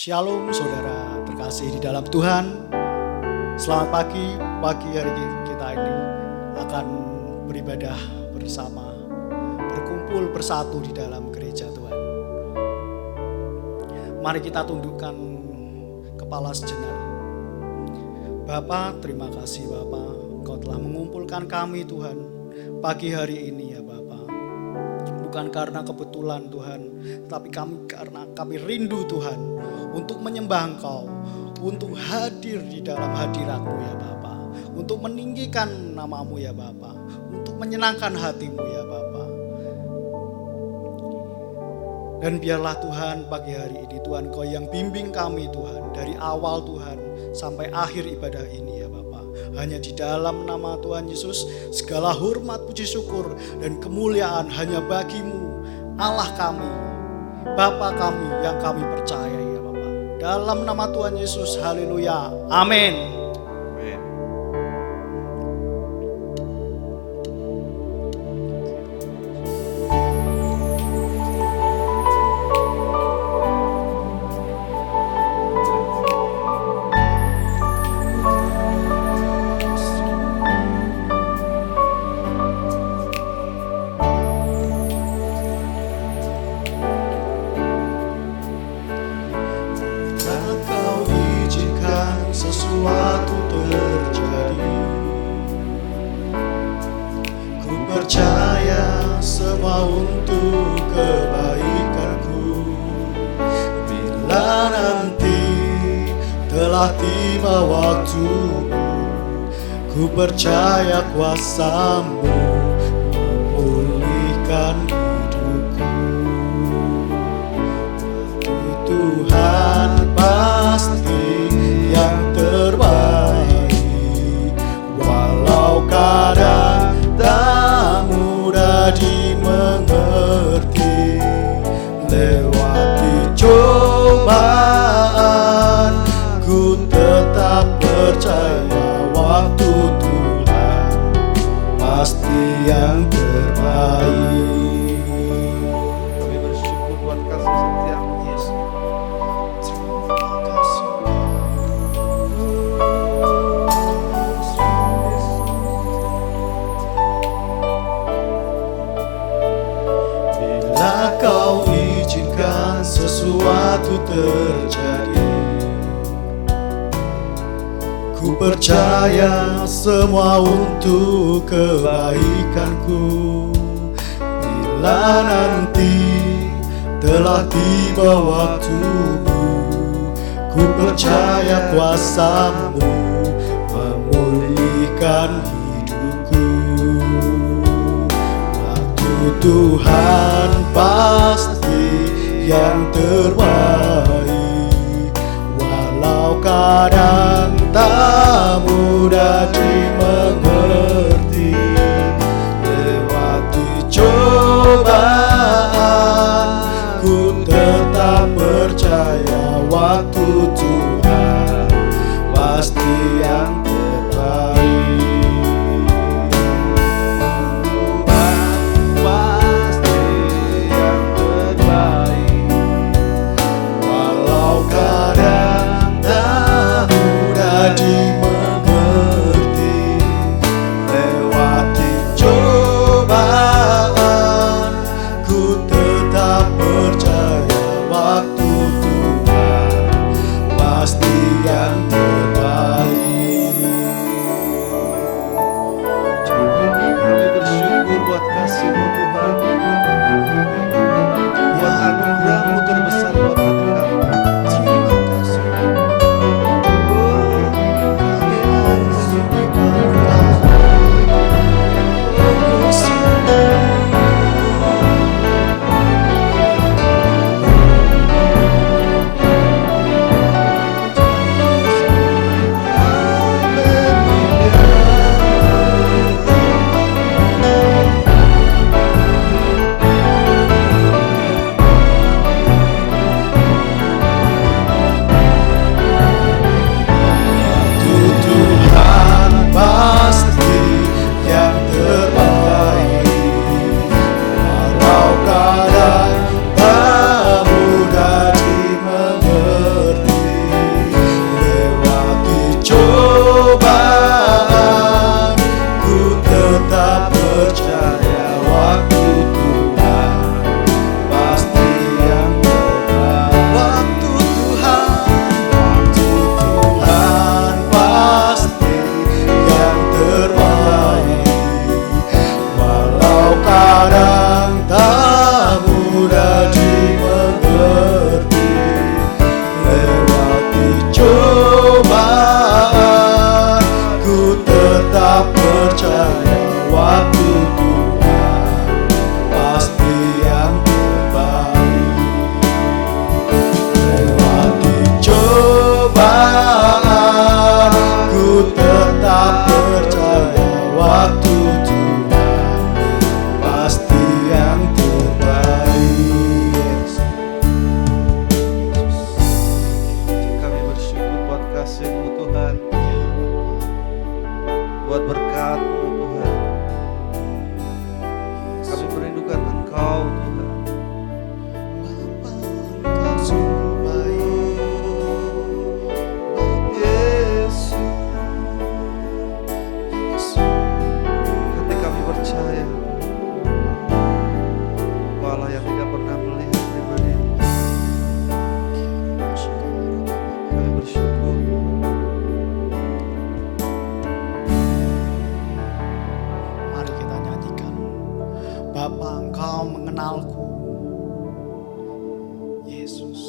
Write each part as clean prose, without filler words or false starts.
Shalom saudara terkasih di dalam Tuhan. Selamat pagi hari kita ini akan beribadah bersama, berkumpul bersatu di dalam gereja Tuhan. Mari kita tundukkan kepala sejenak. Bapa, terima kasih Bapa, Engkau telah mengumpulkan kami Tuhan pagi hari ini ya Bapa. Bukan karena kebetulan Tuhan, tapi karena kami rindu Tuhan untuk menyembah Engkau, untuk hadir di dalam hadirat-Mu ya Bapa, untuk meninggikan nama-Mu ya Bapa, untuk menyenangkan hati-Mu ya Bapa. Dan biarlah Tuhan pagi hari ini Tuhan Kau yang bimbing kami Tuhan, dari awal Tuhan sampai akhir ibadah ini ya Bapa. Hanya di dalam nama Tuhan Yesus segala hormat, puji syukur dan kemuliaan hanya bagi-Mu, Allah kami, Bapa kami yang kami percaya ya Bapa. Dalam nama Tuhan Yesus, haleluya, amin. Sesuatu terjadi, ku percaya semua untuk kebaikanku. Bila nanti telah tiba waktumu, ku percaya kuasa-Mu memulihkan hidupku. Tuhan pasti yang terbaik, walau kadang tak mudah dimengerti. Lewati cobaan, ku tetap percaya waktu Tuhan pasti yang terbaik. Kami bersyukur buat kasih setia-Mu, Yesus. Terima kasih. Bila Kau izinkan sesuatu terjadi, ku percaya semua untuk kebaikanku. Bila nanti telah tiba waktumu, ku percaya kuasa-Mu memulihkan hidupku. Waktu Tuhan pasti yang terbaik, walau kadang tak mudah dimengerti. Lewati cobaan, ku tetap percaya waktu Tuhan pasti yang terbaik. Pasti yang terbaik. Walau kadang tak mudah dimengerti. Lewati cobaan, ku tetap percaya waktu Tuhan pasti yang terbaik. buat berkat-Mu Tuhan. Kami merindukan Engkau Tuhan. Bapa, Engkau sungguh baik. Yesus, Yesus, hati kami percaya Engkau Allah yang tidak pernah melihat pribadi. Kami bersyukur. mari kita nyanyikan. Bapa, Engkau mengenalku. Yesus.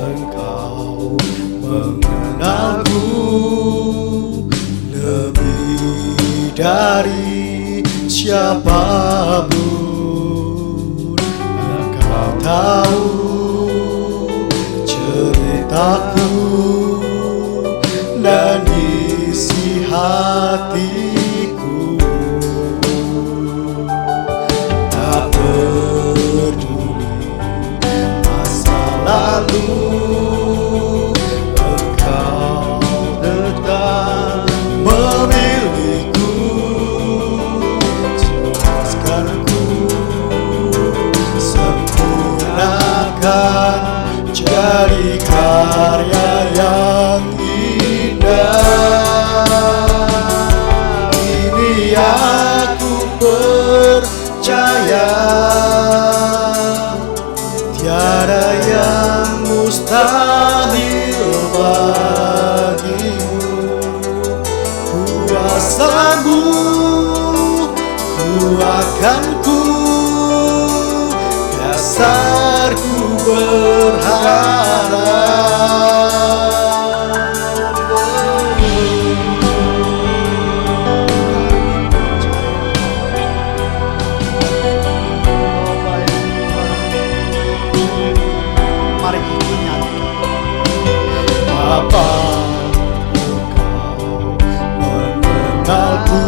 Engkau mengenalku lebih dari siapapun. Engkau tahu ceritaku dan isi hatiku. Tak peduli masa lalu, Engkau tetap memilihku. Jelaskanku, sempurnakan jadi karya yang indah. Ini aku percaya, tiada yang mustahil bagimu. Kuasa-Mu kuatkanku, dasarku berharap. Mari kita nyanyikan. Bapa, Engkau mengenalku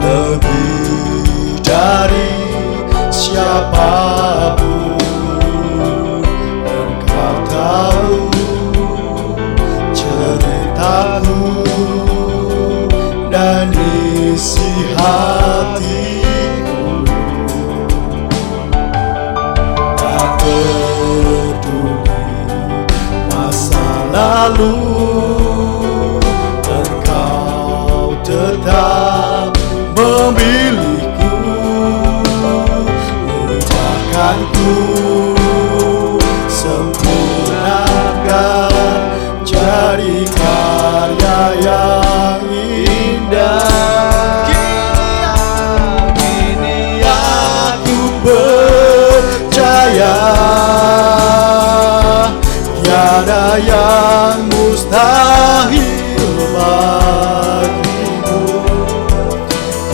lebih dari siapapun. Engkau tahu ceritaku dan isi hatiku. Tak peduli masa lalu, Engkau tetap memilihku. Ubahkanku, sempurnakan jadi karya yang indah. Kini aku percaya, tiada yang mustahil bagimu.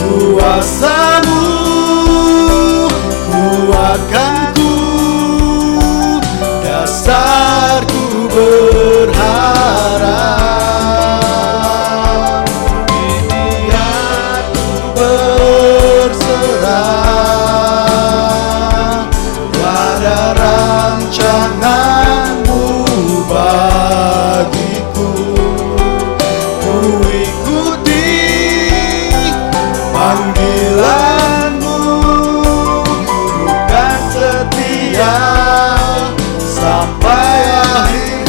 Kuasa-Mu kuatkanku, dasarku berharap. Ini aku berserah pada rancangan-Mu bagiku. Ku ikuti panggilan-Mu, bukan setia sampai akhir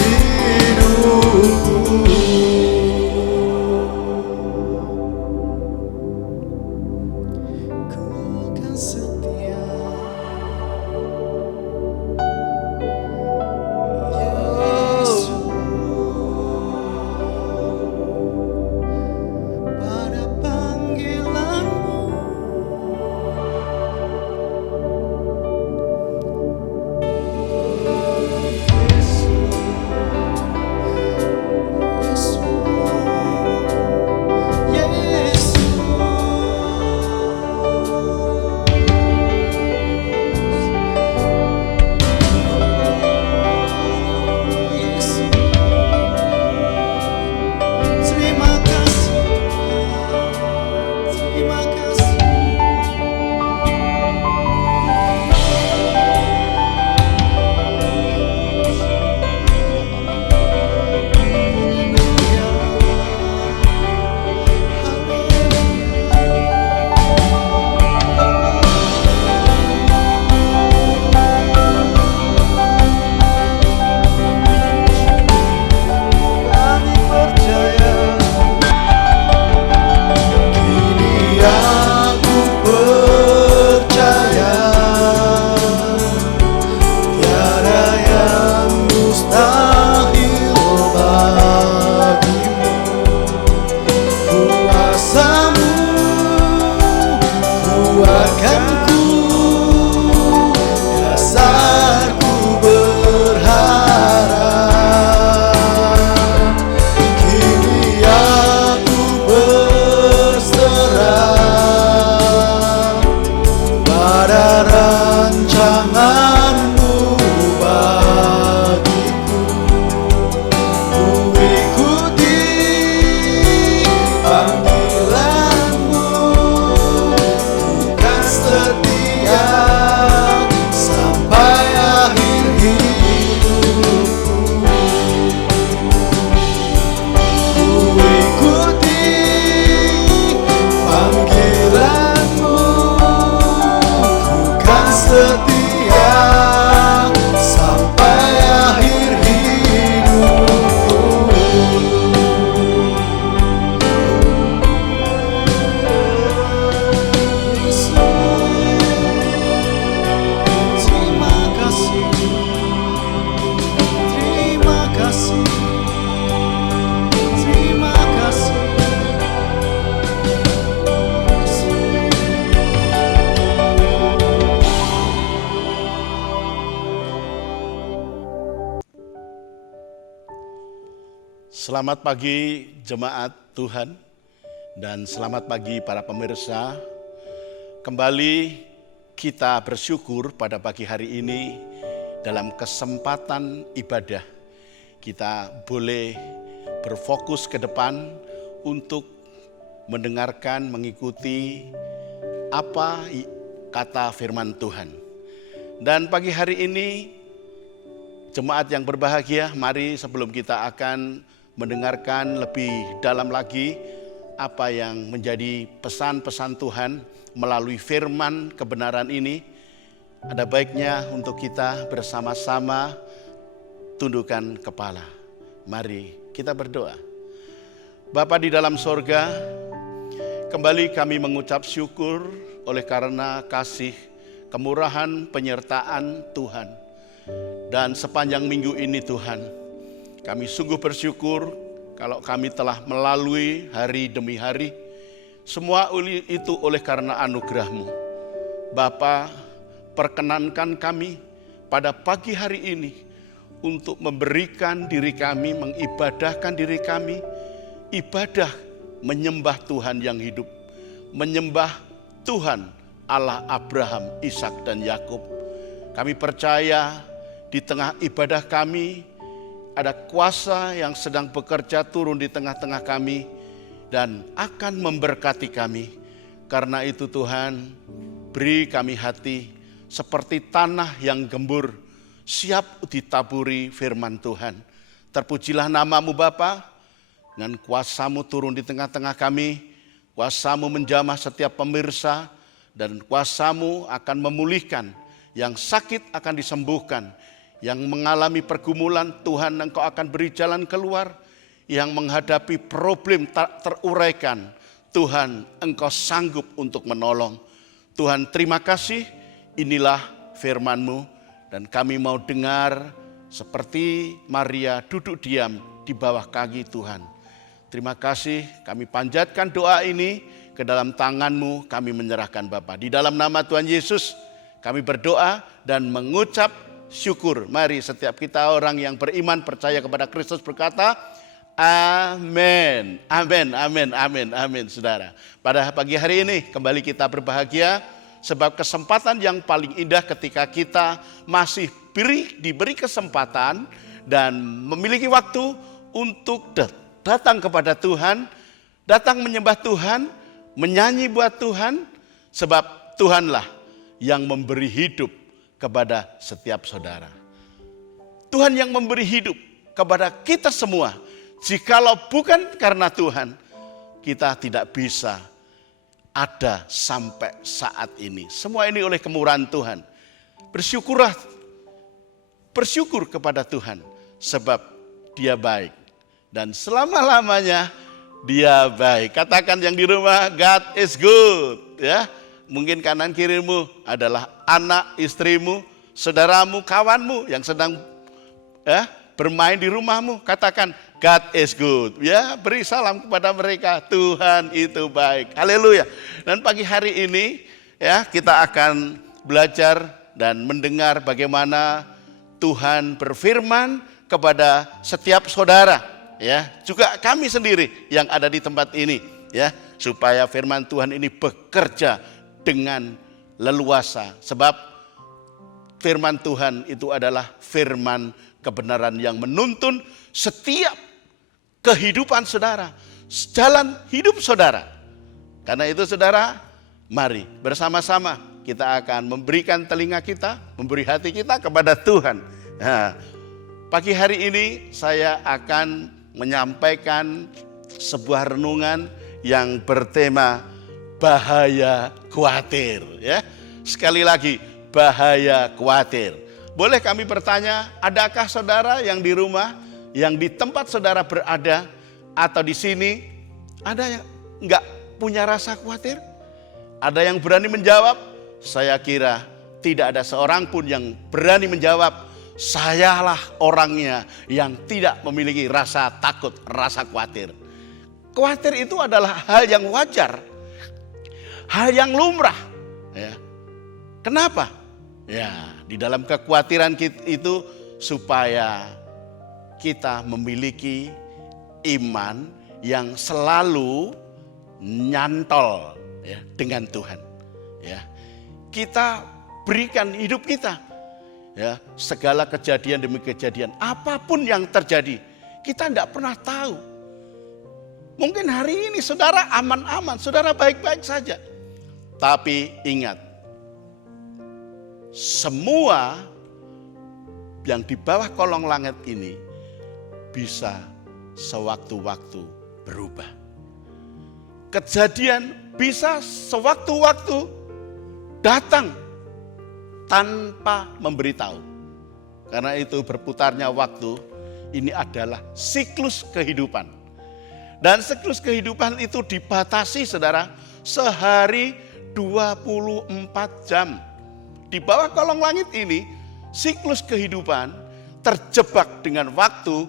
Selamat pagi jemaat Tuhan dan selamat pagi para pemirsa. Kembali kita bersyukur pada pagi hari ini dalam kesempatan ibadah. Kita boleh berfokus ke depan untuk mendengarkan, mengikuti apa kata firman Tuhan. Dan pagi hari ini jemaat yang berbahagia, mari sebelum kita akan mendengarkan lebih dalam lagi apa yang menjadi pesan-pesan Tuhan melalui firman kebenaran ini, ada baiknya untuk kita bersama-sama tundukkan kepala. Mari kita berdoa. Bapa di dalam sorga, kembali kami mengucap syukur oleh karena kasih, kemurahan, penyertaan Tuhan. Dan sepanjang minggu ini Tuhan, kami sungguh bersyukur kalau kami telah melalui hari demi hari. Semua itu oleh karena anugerah-Mu. Bapa, perkenankan kami pada pagi hari ini untuk memberikan diri kami, mengibadahkan diri kami, ibadah menyembah Tuhan yang hidup, menyembah Tuhan Allah Abraham, Ishak dan Yakub. Kami percaya di tengah ibadah kami ada kuasa yang sedang bekerja turun di tengah-tengah kami dan akan memberkati kami. Karena itu Tuhan, beri kami hati seperti tanah yang gembur, siap ditaburi firman Tuhan. Terpujilah nama-Mu Bapa, dengan kuasa-Mu turun di tengah-tengah kami, kuasa-Mu menjamah setiap pemirsa, dan kuasa-Mu akan memulihkan, yang sakit akan disembuhkan, yang mengalami pergumulan Tuhan Engkau akan beri jalan keluar, yang menghadapi problem tak teruraikan Tuhan Engkau sanggup untuk menolong. Tuhan terima kasih, inilah firman-Mu dan kami mau dengar seperti Maria duduk diam di bawah kaki Tuhan. Terima kasih, kami panjatkan doa ini ke dalam tangan-Mu, kami menyerahkan Bapa. Di dalam nama Tuhan Yesus kami berdoa dan mengucap syukur. Mari setiap kita orang yang beriman percaya kepada Kristus berkata, amin, amin, amin, amin, amin saudara. Pada pagi hari ini kembali kita berbahagia sebab kesempatan yang paling indah ketika kita masih diberi kesempatan dan memiliki waktu untuk datang kepada Tuhan, datang menyembah Tuhan, menyanyi buat Tuhan, sebab Tuhanlah yang memberi hidup kepada setiap saudara. Tuhan yang memberi hidup kepada kita semua. Jikalau bukan karena Tuhan, kita tidak bisa ada sampai saat ini. Semua ini oleh kemurahan Tuhan. Bersyukur kepada Tuhan sebab Dia baik dan selama-lamanya Dia baik. Katakan yang di rumah, God is good, ya. Mungkin kanan kirimu adalah anak, istrimu, saudaramu, kawanmu yang sedang bermain di rumahmu. Katakan God is good. Ya, beri salam kepada mereka. Tuhan itu baik. Haleluya. Dan pagi hari ini ya kita akan belajar dan mendengar bagaimana Tuhan berfirman kepada setiap saudara. Ya, juga kami sendiri yang ada di tempat ini. Ya, supaya firman Tuhan ini bekerja dengan leluasa, sebab firman Tuhan itu adalah firman kebenaran yang menuntun setiap kehidupan saudara, jalan hidup saudara. Karena itu saudara, mari bersama-sama kita akan memberikan telinga kita, memberi hati kita kepada Tuhan. Nah, pagi hari ini saya akan menyampaikan sebuah renungan yang bertema bahaya khawatir, ya. Sekali lagi, bahaya khawatir. Boleh kami bertanya, adakah saudara yang di rumah, yang di tempat saudara berada, atau di sini, ada yang enggak punya rasa khawatir? Ada yang berani menjawab? Saya kira tidak ada seorang pun yang berani menjawab, sayalah orangnya yang tidak memiliki rasa takut, rasa khawatir. Khawatir itu adalah hal yang wajar, hal yang lumrah. Ya. Kenapa? Ya, di dalam kekhawatiran itu supaya kita memiliki iman yang selalu nyantol ya dengan Tuhan. Ya. Kita berikan hidup kita. Ya, segala kejadian demi kejadian, apapun yang terjadi, kita tidak pernah tahu. Mungkin hari ini saudara aman-aman, saudara baik-baik saja. Tapi ingat, semua yang di bawah kolong langit ini bisa sewaktu-waktu berubah. Kejadian bisa sewaktu-waktu datang tanpa memberitahu. Karena itu berputarnya waktu ini adalah siklus kehidupan. Dan siklus kehidupan itu dibatasi saudara sehari 24 jam. Di bawah kolong langit ini siklus kehidupan terjebak dengan waktu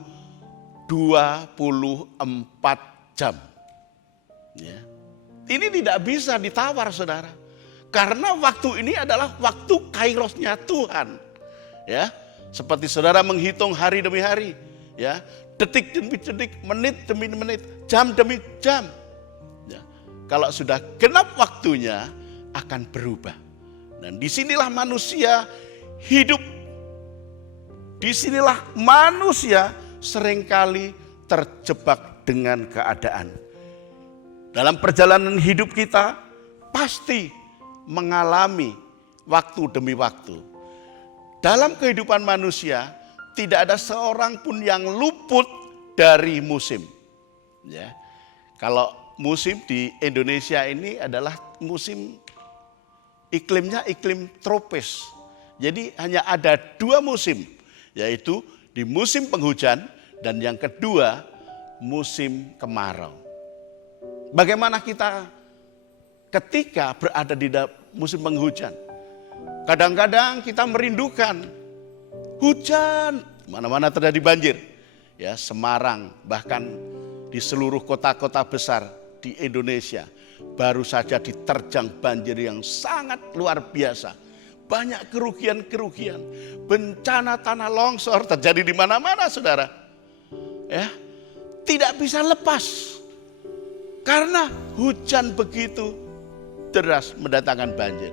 24 jam. Ya. Ini tidak bisa ditawar saudara. Karena waktu ini adalah waktu kairosnya Tuhan. Ya, seperti saudara menghitung hari demi hari, ya, detik demi detik, menit demi menit, jam demi jam. Ya, kalau sudah genap waktunya akan berubah. Dan disinilah manusia hidup. Disinilah manusia seringkali terjebak dengan keadaan. Dalam perjalanan hidup kita pasti mengalami waktu demi waktu. Dalam kehidupan manusia tidak ada seorang pun yang luput dari musim. Ya. Kalau musim di Indonesia ini adalah musim iklimnya iklim tropis. Jadi hanya ada 2 musim, yaitu di musim penghujan dan yang kedua musim kemarau. Bagaimana kita ketika berada di musim penghujan? Kadang-kadang kita merindukan hujan, mana-mana terjadi banjir. Ya, Semarang bahkan di seluruh kota-kota besar di Indonesia baru saja diterjang banjir yang sangat luar biasa. Banyak kerugian-kerugian, bencana tanah longsor terjadi di mana-mana saudara. Ya, tidak bisa lepas. Karena hujan begitu deras mendatangkan banjir.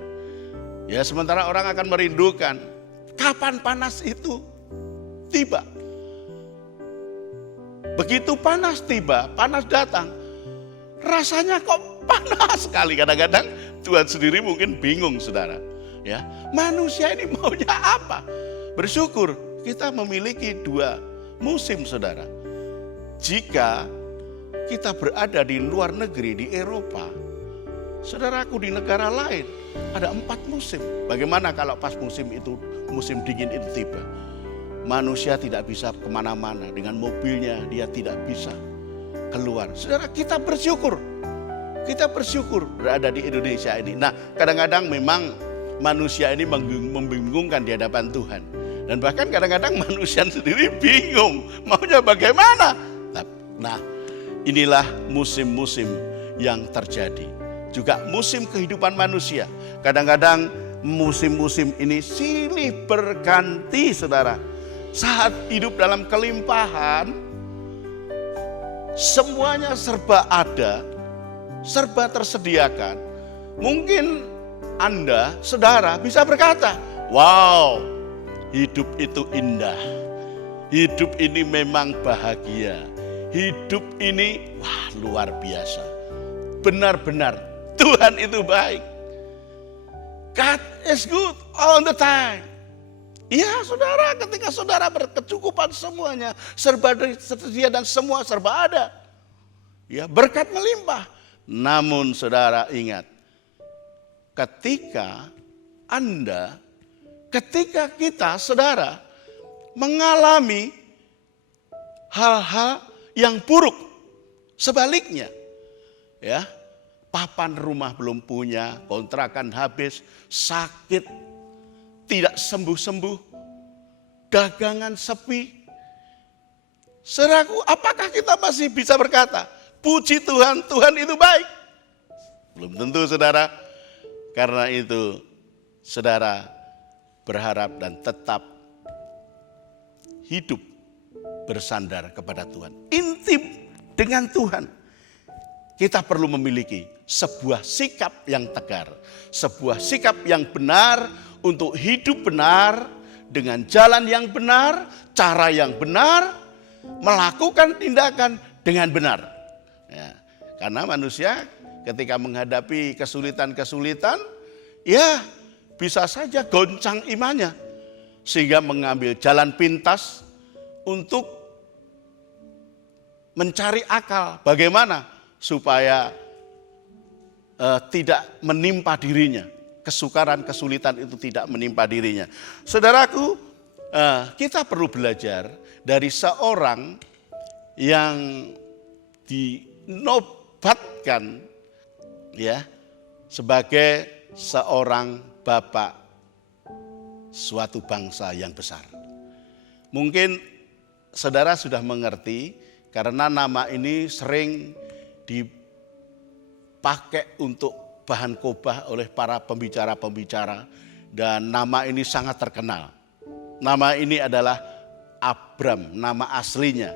Ya, sementara orang akan merindukan kapan panas itu tiba. Begitu panas tiba, panas datang, rasanya kok panas sekali. Kadang-kadang Tuhan sendiri mungkin bingung saudara. Ya, manusia ini maunya apa? Bersyukur kita memiliki 2 musim saudara. Jika kita berada di luar negeri, di Eropa, saudaraku di negara lain ada 4 musim. Bagaimana kalau pas musim itu, musim dingin itu tiba? Manusia tidak bisa kemana-mana, dengan mobilnya dia tidak bisa keluar. Saudara, kita bersyukur berada di Indonesia ini. Nah, kadang-kadang memang manusia ini membingungkan di hadapan Tuhan. Dan bahkan kadang-kadang manusia sendiri bingung maunya bagaimana. Nah, inilah musim-musim yang terjadi. Juga musim kehidupan manusia. Kadang-kadang musim-musim ini silih berganti saudara. Saat hidup dalam kelimpahan, semuanya serba ada, serba tersediakan. Mungkin Anda, saudara, bisa berkata, wow, hidup itu indah. Hidup ini memang bahagia. Hidup ini wah, luar biasa. Benar-benar Tuhan itu baik. God is good all the time. Ya saudara, ketika saudara berkecukupan semuanya, serba tersedia dan semua serba ada. Ya, berkat melimpah. Namun saudara ingat, ketika kita saudara mengalami hal-hal yang buruk, sebaliknya, ya, papan rumah belum punya, kontrakan habis, sakit, tidak sembuh-sembuh, dagangan sepi. Saudaraku, apakah kita masih bisa berkata, puji Tuhan, Tuhan itu baik? Belum tentu saudara. Karena itu saudara berharap dan tetap hidup bersandar kepada Tuhan. Intim dengan Tuhan. Kita perlu memiliki sebuah sikap yang tegar, sebuah sikap yang benar untuk hidup benar dengan jalan yang benar, cara yang benar, melakukan tindakan dengan benar. Ya, karena manusia ketika menghadapi kesulitan-kesulitan, ya bisa saja goncang imannya, sehingga mengambil jalan pintas untuk mencari akal bagaimana supaya tidak menimpa dirinya. Kesukaran, kesulitan itu tidak menimpa dirinya. Saudaraku, kita perlu belajar dari seorang yang dinobatkan ya sebagai seorang bapak suatu bangsa yang besar. Mungkin saudara sudah mengerti karena nama ini sering dipakai untuk bahan khotbah oleh para pembicara-pembicara dan nama ini sangat terkenal. Nama ini adalah Abram, nama aslinya.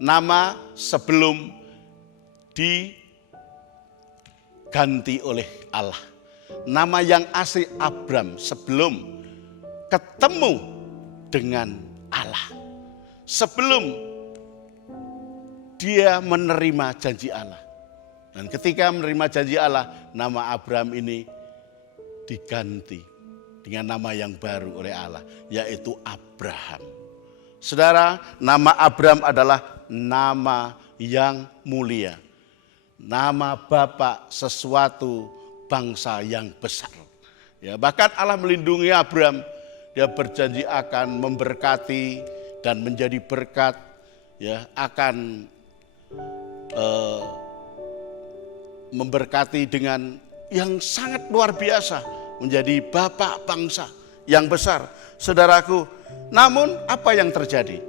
Nama sebelum diganti oleh Allah. Nama yang asli Abram sebelum ketemu dengan Allah. Sebelum dia menerima janji Allah. Dan ketika menerima janji Allah, nama Abram ini diganti dengan nama yang baru oleh Allah, yaitu Abraham. Saudara, nama Abram adalah nama yang mulia. Nama Bapak sesuatu bangsa yang besar. Ya, bahkan Allah melindungi Abram. Dia berjanji akan memberkati dan menjadi berkat, ya, akan memberkati dengan yang sangat luar biasa, menjadi bapak bangsa yang besar. Saudaraku, namun apa yang terjadi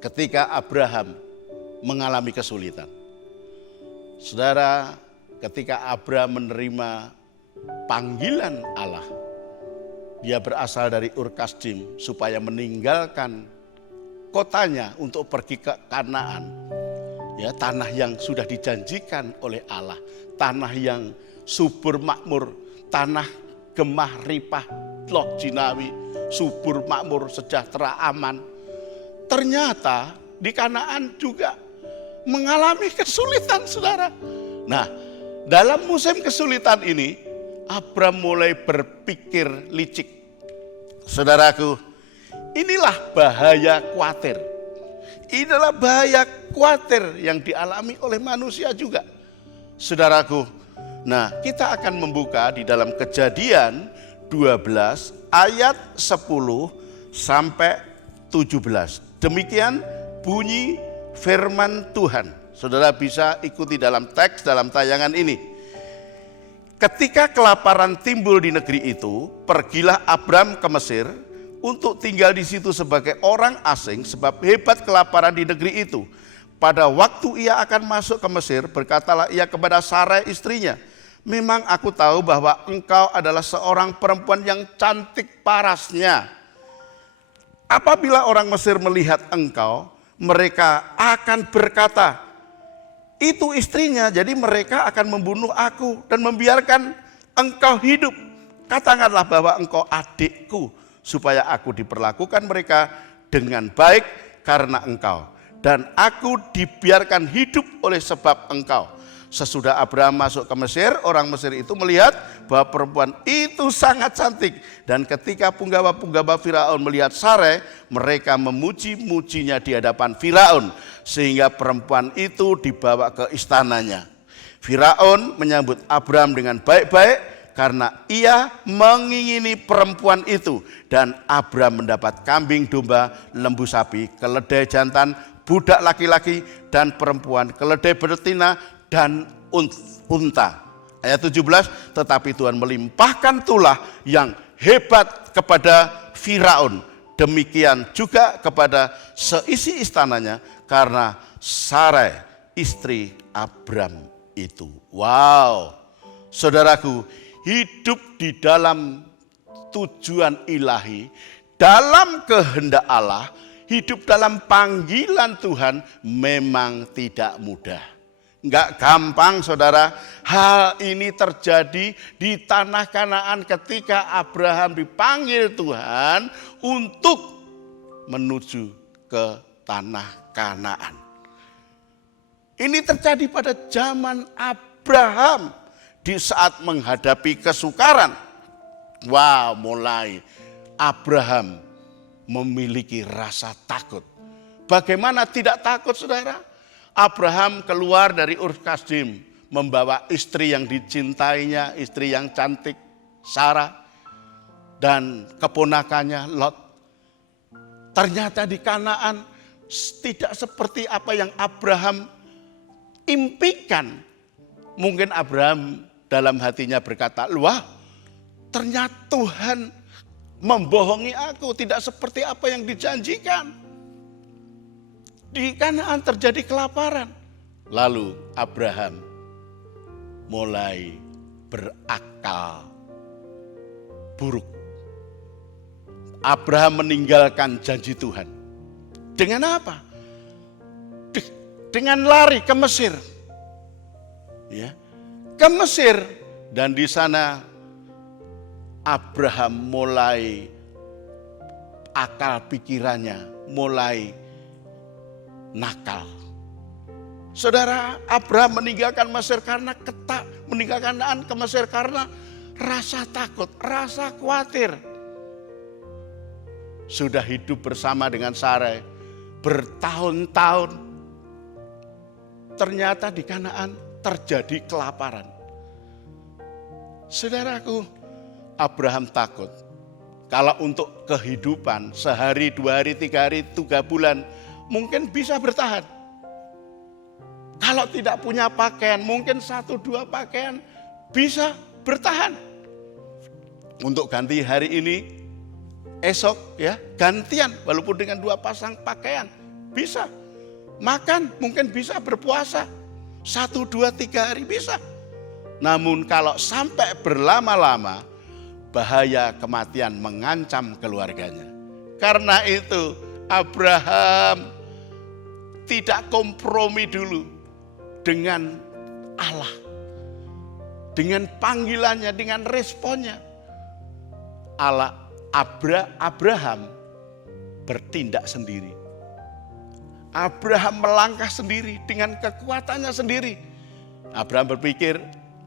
ketika Abraham mengalami kesulitan? Saudara, ketika Abraham menerima panggilan Allah, dia berasal dari Ur Kasdim supaya meninggalkan kotanya untuk pergi ke Kanaan. Ya, tanah yang sudah dijanjikan oleh Allah, tanah yang subur makmur, tanah gemah ripah loh jinawi, subur makmur, sejahtera, aman. Ternyata di Kanaan juga mengalami kesulitan, saudara. Nah, dalam musim kesulitan ini Abram mulai berpikir licik. Saudaraku, inilah bahaya khawatir. Inilah bahaya khawatir yang dialami oleh manusia juga. Saudaraku, nah kita akan membuka di dalam Kejadian 12 ayat 10 sampai 17. Demikian bunyi firman Tuhan. Saudara bisa ikuti dalam teks dalam tayangan ini. Ketika kelaparan timbul di negeri itu, pergilah Abram ke Mesir untuk tinggal di situ sebagai orang asing sebab hebat kelaparan di negeri itu. Pada waktu ia akan masuk ke Mesir, berkatalah ia kepada Sarai istrinya, "Memang aku tahu bahwa engkau adalah seorang perempuan yang cantik parasnya. Apabila orang Mesir melihat engkau, mereka akan berkata, itu istrinya, jadi mereka akan membunuh aku dan membiarkan engkau hidup. Katakanlah bahwa engkau adikku, supaya aku diperlakukan mereka dengan baik karena engkau. Dan aku dibiarkan hidup oleh sebab engkau." Sesudah Abraham masuk ke Mesir, orang Mesir itu melihat bahwa perempuan itu sangat cantik. Dan ketika punggawa-punggawa Firaun melihat Sarai, mereka memuji-mujinya di hadapan Firaun. Sehingga perempuan itu dibawa ke istananya. Firaun menyambut Abraham dengan baik-baik karena ia mengingini perempuan itu. Dan Abraham mendapat kambing domba, lembu sapi, keledai jantan, budak laki-laki dan perempuan, keledai betina dan unta. Ayat 17, tetapi Tuhan melimpahkan tulah yang hebat kepada Firaun. Demikian juga kepada seisi istananya karena Sarai istri Abram itu. Wow, saudaraku, hidup di dalam tujuan ilahi, dalam kehendak Allah, hidup dalam panggilan Tuhan memang tidak mudah. Enggak gampang saudara. Hal ini terjadi di tanah Kanaan ketika Abraham dipanggil Tuhan untuk menuju ke tanah Kanaan. Ini terjadi pada zaman Abraham di saat menghadapi kesukaran. Wow, mulai Abraham memiliki rasa takut. Bagaimana tidak takut saudara? Abraham keluar dari Ur Kasdim membawa istri yang dicintainya, istri yang cantik, Sarah, dan keponakannya Lot. Ternyata di Kanaan tidak seperti apa yang Abraham impikan. Mungkin Abraham dalam hatinya berkata, wah ternyata Tuhan membohongi aku, tidak seperti apa yang dijanjikan. Di Kanaan terjadi kelaparan. Lalu Abraham mulai berakal buruk. Abraham meninggalkan janji Tuhan. Dengan apa? Dengan lari ke Mesir. Ya, ke Mesir, dan di sana Abraham mulai akal pikirannya mulai nakal. Saudara, Abraham meninggalkan Mesir karena meninggalkan Kanaan ke Mesir karena rasa takut, rasa khawatir. Sudah hidup bersama dengan Sarai bertahun-tahun. Ternyata di Kanaan terjadi kelaparan. Saudaraku, Abraham takut. Kalau untuk kehidupan sehari, 2 hari, 3 hari, 3 bulan mungkin bisa bertahan. Kalau tidak punya pakaian mungkin 1-2 pakaian bisa bertahan. Untuk ganti hari ini, esok ya gantian walaupun dengan 2 pasang pakaian bisa. Makan mungkin bisa, berpuasa 1, 2, 3 hari bisa. Namun kalau sampai berlama-lama, bahaya kematian mengancam keluarganya. Karena itu Abraham tidak kompromi dulu dengan Allah. Dengan panggilannya, dengan responnya. Abraham bertindak sendiri. Abraham melangkah sendiri dengan kekuatannya sendiri. Abraham berpikir,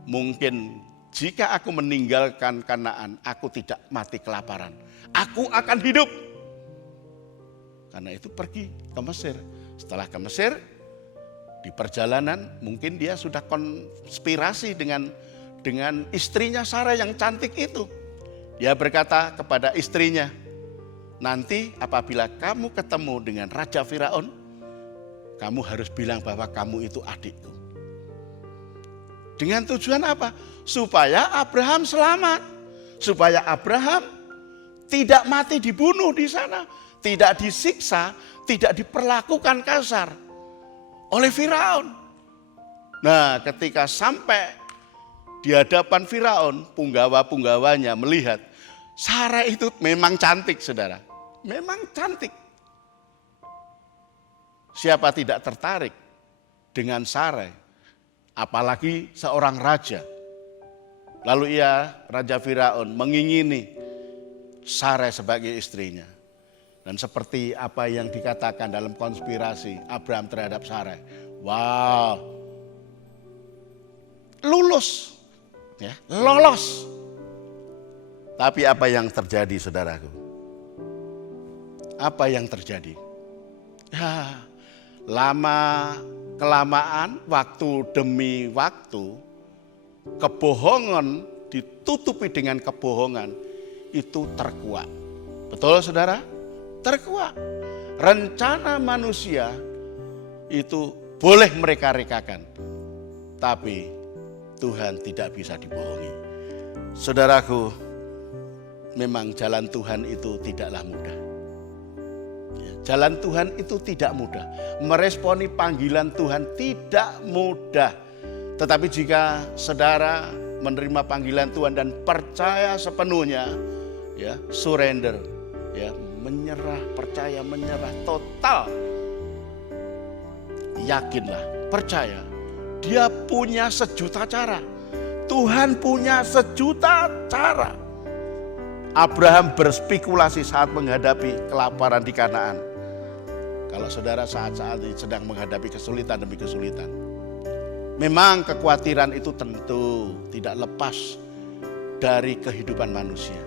mungkin jika aku meninggalkan Kanaan, aku tidak mati kelaparan. Aku akan hidup. Karena itu pergi ke Mesir. Setelah ke Mesir, di perjalanan mungkin dia sudah konspirasi dengan istrinya Sarah yang cantik itu. Dia berkata kepada istrinya, nanti apabila kamu ketemu dengan Raja Firaun, kamu harus bilang bahwa kamu itu adikku. Dengan tujuan apa? Supaya Abraham selamat. Supaya Abraham tidak mati dibunuh di sana. Tidak disiksa, tidak diperlakukan kasar oleh Firaun. Nah, ketika sampai di hadapan Firaun, punggawa-punggawanya melihat Sarah itu memang cantik, saudara. Memang cantik. Siapa tidak tertarik dengan Sarah? Apalagi seorang raja. Lalu Raja Firaun mengingini Sarah sebagai istrinya. Dan seperti apa yang dikatakan dalam konspirasi Abraham terhadap Sarah. Wow. Lulus. Ya, lolos. Tapi apa yang terjadi saudaraku? Apa yang terjadi? Ya, kelamaan, waktu demi waktu, kebohongan ditutupi dengan kebohongan itu terkuak. Betul saudara? Terkuak. Rencana manusia itu boleh mereka rekakan, tapi Tuhan tidak bisa dibohongi. Saudaraku, memang jalan Tuhan itu tidaklah mudah. Jalan Tuhan itu tidak mudah. Meresponi panggilan Tuhan tidak mudah. Tetapi jika saudara menerima panggilan Tuhan dan percaya sepenuhnya, ya, surrender, ya, menyerah, percaya, menyerah total. Yakinlah, percaya, dia punya sejuta cara. Tuhan punya sejuta cara. Abraham berspekulasi saat menghadapi kelaparan di Kanaan. Kalau saudara saat-saat ini sedang menghadapi kesulitan demi kesulitan, memang kekhawatiran itu tentu tidak lepas dari kehidupan manusia.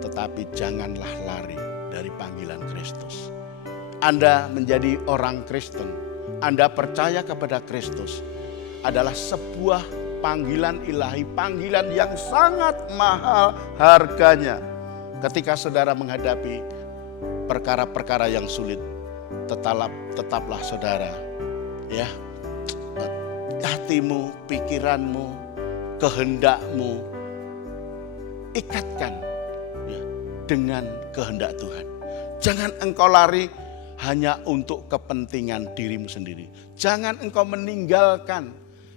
Tetapi janganlah lari dari panggilan Kristus. Anda menjadi orang Kristen, Anda percaya kepada Kristus adalah sebuah panggilan ilahi, panggilan yang sangat mahal harganya. Ketika saudara menghadapi perkara-perkara yang sulit, tetaplah saudara, ya, hatimu, pikiranmu, kehendakmu ikatkan, ya, dengan kehendak Tuhan. Jangan engkau lari hanya untuk kepentingan dirimu sendiri. Jangan engkau meninggalkan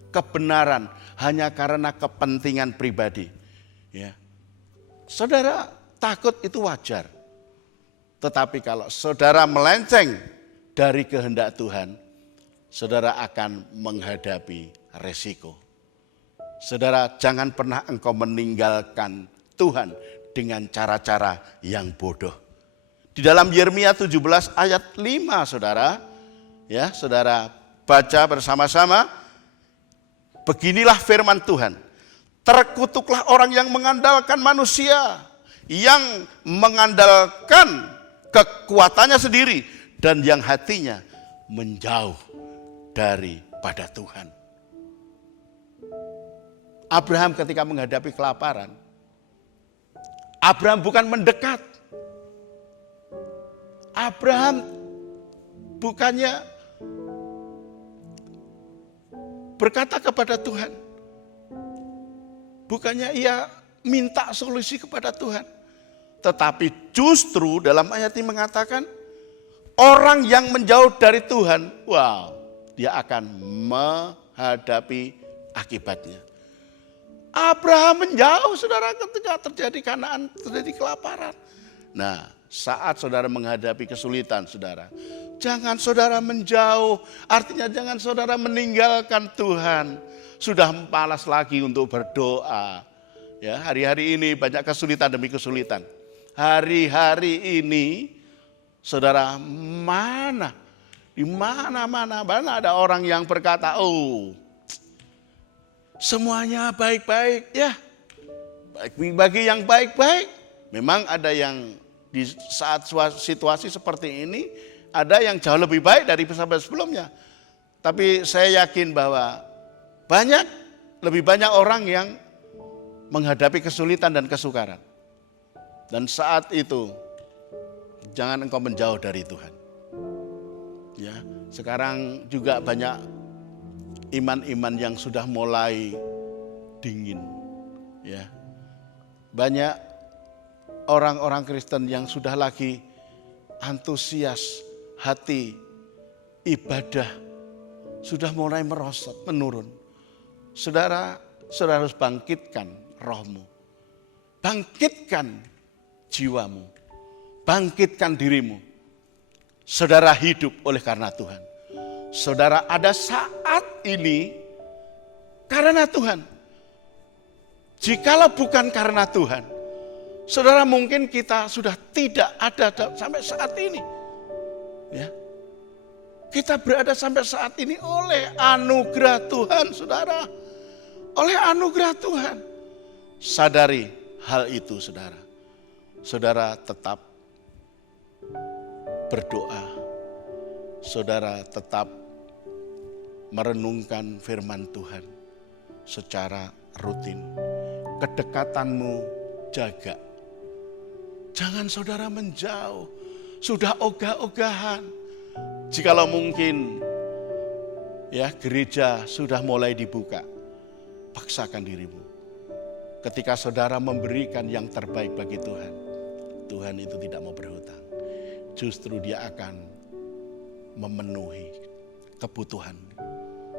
kebenaran hanya karena kepentingan pribadi. Ya. Saudara takut itu wajar. Tetapi kalau saudara melenceng dari kehendak Tuhan, saudara akan menghadapi resiko. Saudara, jangan pernah engkau meninggalkan Tuhan dengan cara-cara yang bodoh. Di dalam Yeremia 17 ayat 5, saudara, ya, saudara baca bersama-sama. Beginilah firman Tuhan, terkutuklah orang yang mengandalkan manusia, yang mengandalkan kekuatannya sendiri, dan yang hatinya menjauh daripada Tuhan. Abraham ketika menghadapi kelaparan, Abraham bukan mendekat. Abraham bukannya berkata kepada Tuhan. Bukannya ia minta solusi kepada Tuhan. Tetapi justru dalam ayat ini mengatakan, orang yang menjauh dari Tuhan, wow, dia akan menghadapi akibatnya. Abraham menjauh, saudara, ketika terjadi Kanaan, terjadi kelaparan. Nah, saat saudara menghadapi kesulitan, saudara, jangan saudara menjauh, artinya jangan saudara meninggalkan Tuhan. Sudah malas lagi untuk berdoa. Ya, hari-hari ini banyak kesulitan demi kesulitan. Hari-hari ini, saudara, di mana-mana ada orang yang berkata, oh, semuanya baik-baik, ya. Bagi yang baik-baik, memang ada yang di saat situasi seperti ini, ada yang jauh lebih baik dari sebelumnya. Tapi saya yakin bahwa lebih banyak orang yang menghadapi kesulitan dan kesukaran. Dan saat itu, jangan engkau menjauh dari Tuhan. Ya, sekarang juga banyak iman-iman yang sudah mulai dingin. Ya, banyak orang-orang Kristen yang sudah lagi antusias, hati ibadah sudah mulai merosot, menurun. Saudara harus bangkitkan rohmu, bangkitkan jiwamu, bangkitkan dirimu. Saudara hidup oleh karena Tuhan. Saudara ada saat ini karena Tuhan. Jikalau bukan karena Tuhan, saudara mungkin kita sudah tidak ada sampai saat ini. Ya. Kita berada sampai saat ini oleh anugerah Tuhan, saudara. Oleh anugerah Tuhan. Sadari hal itu, saudara. Saudara tetap berdoa. Saudara tetap merenungkan firman Tuhan secara rutin. Kedekatanmu jaga. Jangan saudara menjauh. Sudah ogah-ogahan. Jikalau mungkin ya gereja sudah mulai dibuka, paksakan dirimu. Ketika saudara memberikan yang terbaik bagi Tuhan, Tuhan itu tidak mau berhutang. Justru dia akan memenuhi kebutuhan.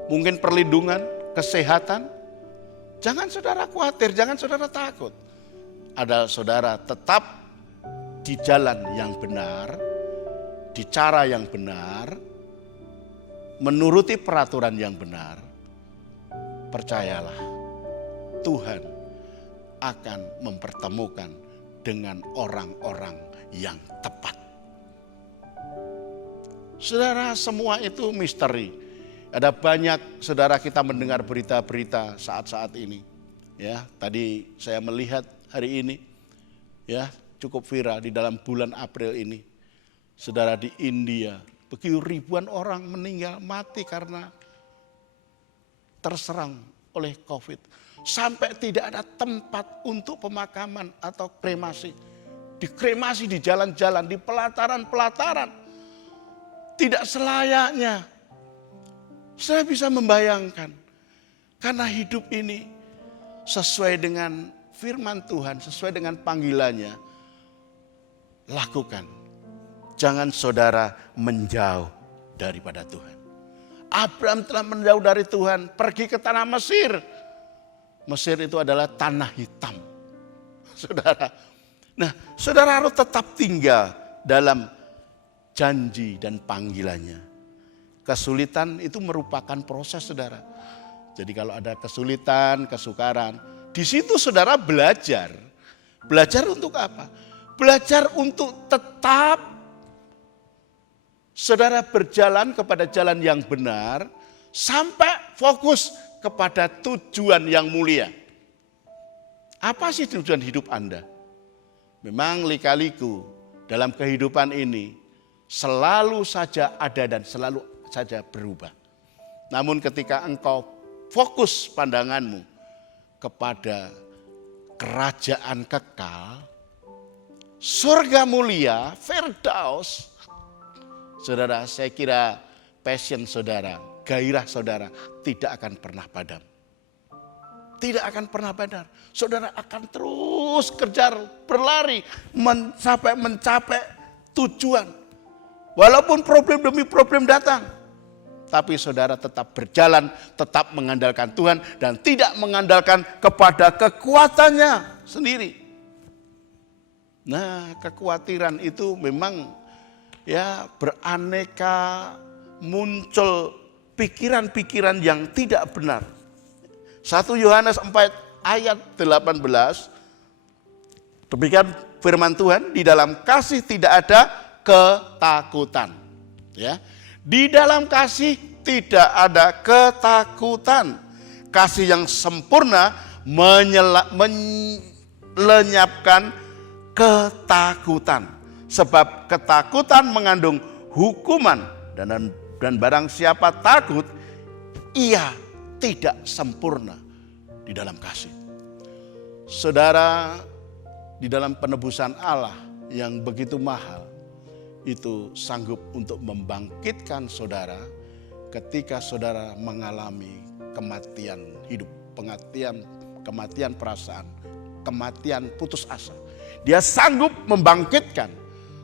Mungkin perlindungan, kesehatan. Jangan saudara khawatir, jangan saudara takut. Ada saudara tetap di jalan yang benar, di cara yang benar, menuruti peraturan yang benar, percayalah Tuhan akan mempertemukan dengan orang-orang yang tepat. Saudara, semua itu misteri. Ada banyak saudara kita mendengar berita-berita saat-saat ini. Ya, tadi saya melihat hari ini, ya, cukup viral di dalam bulan April ini. Saudara, di India, begitu ribuan orang meninggal mati karena terserang oleh COVID. Sampai tidak ada tempat untuk pemakaman atau kremasi. Dikremasi di jalan-jalan, di pelataran-pelataran. Tidak selayaknya. Saya bisa membayangkan. Karena hidup ini sesuai dengan firman Tuhan, sesuai dengan panggilannya. Lakukan. Jangan saudara menjauh daripada Tuhan. Abraham telah menjauh dari Tuhan, pergi ke tanah Mesir. Mesir itu adalah tanah hitam. Saudara. Nah, saudara harus tetap tinggal dalam janji dan panggilannya. Kesulitan itu merupakan proses, saudara. Jadi kalau ada kesulitan, kesukaran, di situ saudara belajar. Belajar untuk apa? Belajar untuk tetap saudara berjalan kepada jalan yang benar sampai fokus kepada tujuan yang mulia. Apa sih tujuan hidup Anda? Memang lika-liku dalam kehidupan ini selalu saja ada dan selalu saja berubah. Namun ketika engkau fokus pandanganmu kepada kerajaan kekal, surga mulia, Firdaus, saudara, saya kira passion saudara, gairah saudara tidak akan pernah padam. Tidak akan pernah padam. Saudara akan terus kejar, berlari, sampai mencapai tujuan. Walaupun problem demi problem datang. Tapi saudara tetap berjalan, tetap mengandalkan Tuhan dan tidak mengandalkan kepada kekuatannya sendiri. Nah, kekhawatiran itu memang ya beraneka, muncul pikiran-pikiran yang tidak benar. 1 Yohanes 4 ayat 18, demikian firman Tuhan, di dalam kasih tidak ada ketakutan. Ya, di dalam kasih tidak ada ketakutan. Kasih yang sempurna melenyapkan ketakutan. Sebab ketakutan mengandung hukuman dan barang siapa takut, ia tidak sempurna di dalam kasih. Saudara, di dalam penebusan Allah yang begitu mahal, itu sanggup untuk membangkitkan saudara ketika saudara mengalami kematian hidup, kematian perasaan, kematian putus asa. Dia sanggup membangkitkan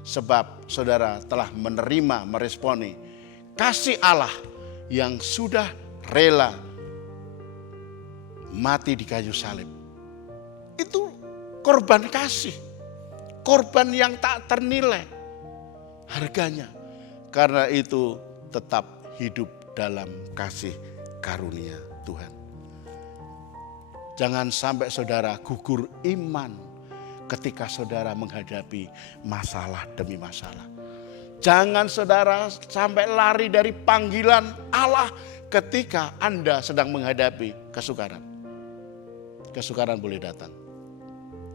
sebab saudara telah menerima, meresponi kasih Allah yang sudah rela mati di kayu salib. Itu korban kasih, korban yang tak ternilai harganya. Karena itu tetap hidup dalam kasih karunia Tuhan. Jangan sampai saudara gugur iman ketika saudara menghadapi masalah demi masalah. Jangan saudara sampai lari dari panggilan Allah ketika Anda sedang menghadapi kesukaran. Kesukaran boleh datang,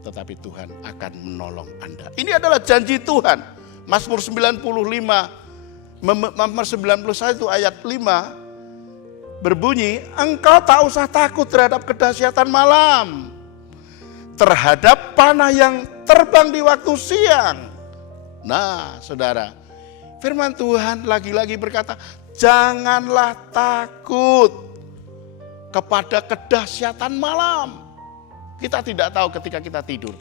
tetapi Tuhan akan menolong Anda. Ini adalah janji Tuhan. Mazmur 95, Mazmur 91 ayat 5 berbunyi, engkau tak usah takut terhadap kedahsyatan malam, terhadap panah yang terbang di waktu siang. Nah, saudara, firman Tuhan lagi-lagi berkata, janganlah takut kepada kedahsyatan malam. Kita tidak tahu ketika kita tidur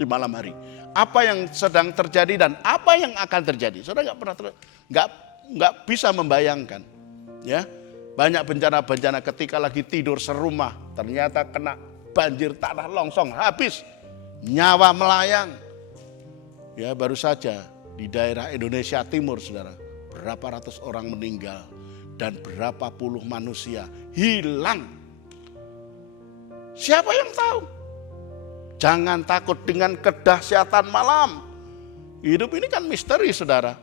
di malam hari apa yang sedang terjadi dan apa yang akan terjadi. Saudara nggak bisa membayangkan, ya. Banyak bencana-bencana ketika lagi tidur serumah ternyata kena banjir, tanah longsong, habis nyawa melayang. Ya, baru saja di daerah Indonesia Timur, saudara, berapa ratus orang meninggal dan berapa puluh manusia hilang. Siapa yang tahu? Jangan takut dengan kedahsyatan malam. Hidup ini kan misteri, saudara.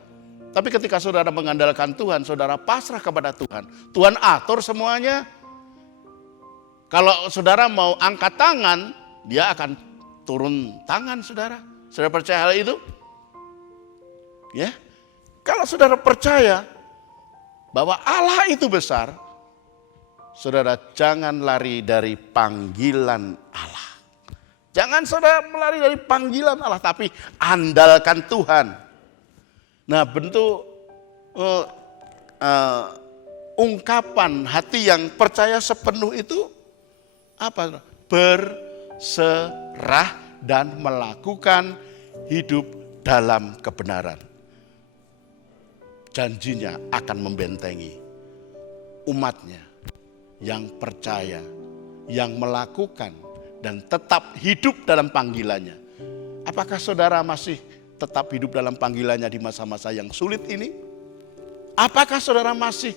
Tapi ketika saudara mengandalkan Tuhan, saudara pasrah kepada Tuhan. Tuhan atur semuanya. Kalau saudara mau angkat tangan, dia akan turun tangan, saudara. Saudara percaya hal itu? Ya. Kalau saudara percaya bahwa Allah itu besar, saudara jangan lari dari panggilan Allah. Jangan saudara melari dari panggilan Allah, tapi andalkan Tuhan. Nah, bentuk ungkapan hati yang percaya sepenuh itu apa? Berserah dan melakukan hidup dalam kebenaran. Janjinya akan membentengi umatnya yang percaya, yang melakukan dan tetap hidup dalam panggilannya. Apakah saudara masih tetap hidup dalam panggilannya di masa-masa yang sulit ini? Apakah saudara masih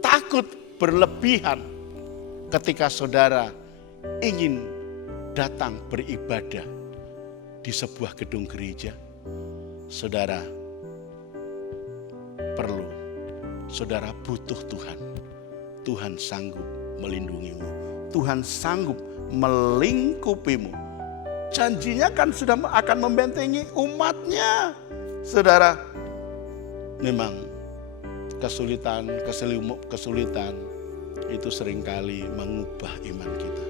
takut berlebihan ketika saudara ingin datang beribadah di sebuah gedung gereja? Saudara perlu, saudara butuh Tuhan. Tuhan sanggup melindungimu. Tuhan sanggup melingkupimu. Janjinya kan sudah akan membentengi umatnya. Saudara, memang kesulitan itu seringkali mengubah iman kita.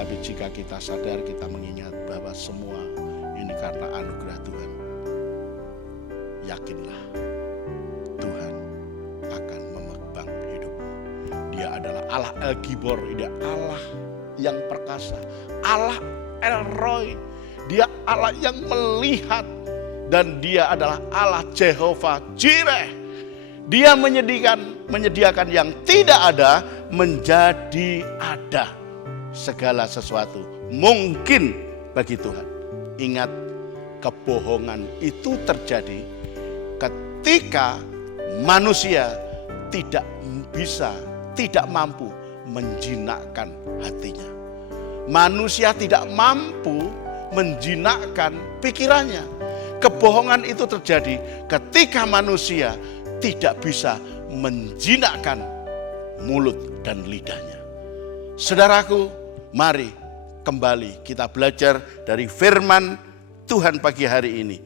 Tapi jika kita sadar, kita mengingat bahwa semua ini karena anugerah Tuhan, yakinlah Tuhan akan memegang hidupmu. Dia adalah Allah El-Gibor, dia Allah yang perkasa, Allah El-Roy, dia Allah yang melihat, dan dia adalah Allah Jehovah Jireh. Dia menyediakan yang tidak ada menjadi ada. Segala sesuatu mungkin bagi Tuhan. Ingat, kebohongan itu terjadi ketika manusia tidak mampu menjinakkan hatinya. Manusia tidak mampu menjinakkan pikirannya. Kebohongan itu terjadi ketika manusia tidak bisa menjinakkan mulut dan lidahnya. Saudaraku, mari kembali kita belajar dari firman Tuhan pagi hari ini.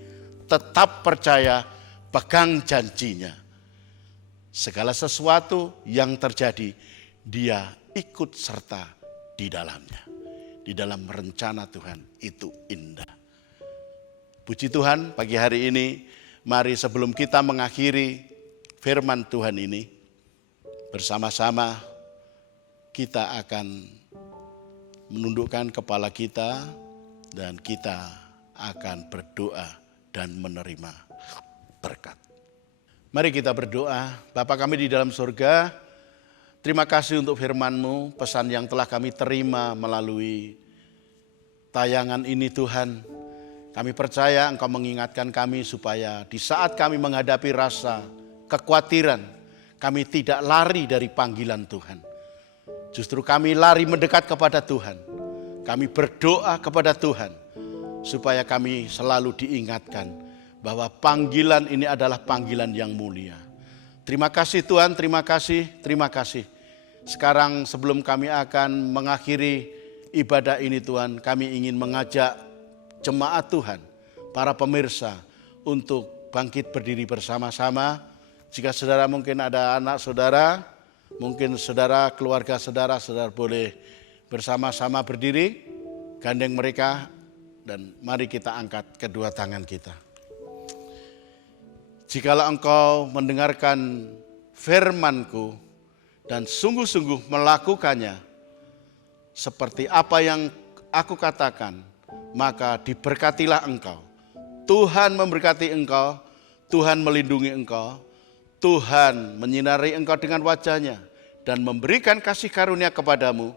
Tetap percaya, pegang janjinya. Segala sesuatu yang terjadi, dia ikut serta di dalamnya. Di dalam rencana Tuhan itu indah. Puji Tuhan, pagi hari ini mari sebelum kita mengakhiri firman Tuhan ini, bersama-sama kita akan menundukkan kepala kita dan kita akan berdoa dan menerima berkat. Mari kita berdoa. Bapa kami di dalam surga, terima kasih untuk firman-Mu, pesan yang telah kami terima melalui tayangan ini Tuhan. Kami percaya Engkau mengingatkan kami supaya di saat kami menghadapi rasa kekhawatiran, kami tidak lari dari panggilan Tuhan. Justru kami lari mendekat kepada Tuhan. Kami berdoa kepada Tuhan supaya kami selalu diingatkan bahwa panggilan ini adalah panggilan yang mulia. Terima kasih Tuhan, terima kasih. Sekarang sebelum kami akan mengakhiri ibadah ini Tuhan, kami ingin mengajak jemaat Tuhan, para pemirsa untuk bangkit berdiri bersama-sama. Jika saudara mungkin ada anak saudara, mungkin saudara, keluarga saudara boleh bersama-sama berdiri, gandeng mereka, dan mari kita angkat kedua tangan kita. Jikalau engkau mendengarkan firman-Ku dan sungguh-sungguh melakukannya seperti apa yang aku katakan, maka diberkatilah engkau. Tuhan memberkati engkau, Tuhan melindungi engkau, Tuhan menyinari engkau dengan wajah-Nya dan memberikan kasih karunia kepadamu.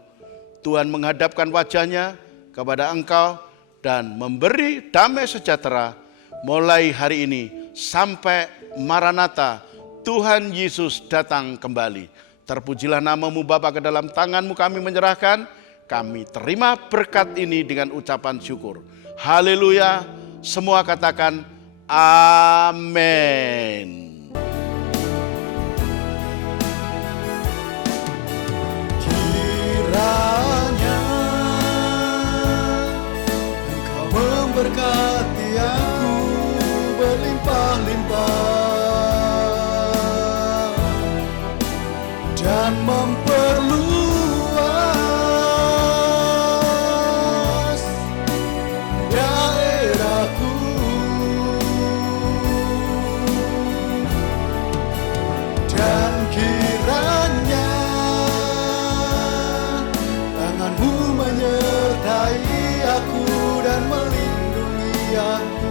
Tuhan menghadapkan wajah-Nya kepada engkau dan memberi damai sejahtera mulai hari ini sampai Maranatha, Tuhan Yesus datang kembali. Terpujilah namamu Bapa, ke dalam tanganmu kami menyerahkan. Kami terima berkat ini dengan ucapan syukur. Haleluya. Semua katakan amin. Kiranya Engkau memberkati aku berlimpah-limpah dan memperluas daerahku, dan kiranya tanganmu menyertai aku dan melindungi aku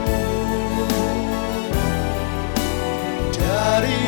dari